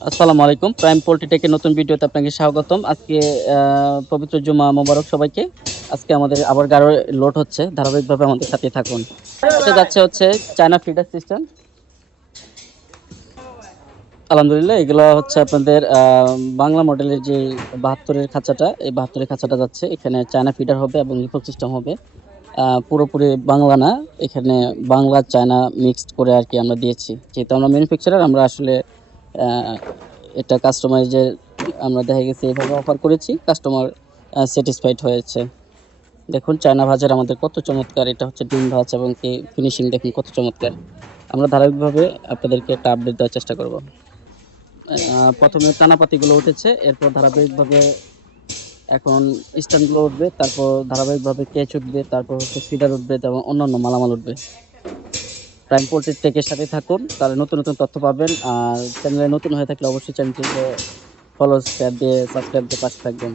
আসসালামু আলাইকুম। Prime poultry টেকের নতুন ভিডিওতে আপনাকে স্বাগতম। আজকে পবিত্র জুমা মোবারক সবাইকে। আজকে আমাদের আবার গাড়ি লোড হচ্ছে। ধারাবাহিকভাবে আমাদের সাথেই থাকুন। এটা যাচ্ছে হচ্ছে চায়না ফিডার সিস্টেম। আলহামদুলিল্লাহ এগুলা হচ্ছে আপনাদের বাংলা মডেলের যে ৭২ এর খাঁচাটা, এই ৭২ এর খাঁচাটা যাচ্ছে। এখানে চায়না ফিডার হবে এবং ইকো সিস্টেম হবে। পুরোপুরি বাংলা না, এখানে বাংলা চায়না মিক্সড করে আরকি আমরা দিয়েছি। যেহেতু আমরা ম্যানুফ্যাকচারার আমরা আসলে আ এটা কাস্টমাইজের আমরা দেখা গেছে এভাবে অফার করেছি। কাস্টমার স্যাটিসফাইড হয়েছে। দেখুন চায়না ভাজার আমাদের কত চমৎকার! এটা হচ্ছে ডিম ভাজ এবং কি ফিনিশিং দেখুন কত চমৎকার! আমরা ধারাবাহিকভাবে আপনাদেরকে একটা আপডেট দেওয়ার চেষ্টা করব। ১ম এ টানাপাতিগুলো উঠেছে। এরপর ধারাবাহিকভাবে এখন স্ট্যান্ডগুলো উঠবে। তারপর ধারাবাহিকভাবে কেচ উঠবে। তারপর হচ্ছে ফিডার উঠবে এবং অন্যান্য মালামাল উঠবে। প্রাইম পোল্ট্রি টেকের সাথেই থাকুন। তাহলে নতুন তথ্য পাবেন। আর চ্যানেলে নতুন হয়ে থাকলে অবশ্যই চ্যানেলটিকে ফলো, শেয়ার দিয়ে সাবস্ক্রাইব দিয়ে পাশে থাকবেন।